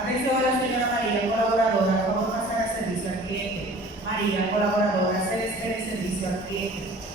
Atención a la señora María, colaboradora, por favor pasar al servicio al cliente. María, colaboradora, hacer el servicio al cliente.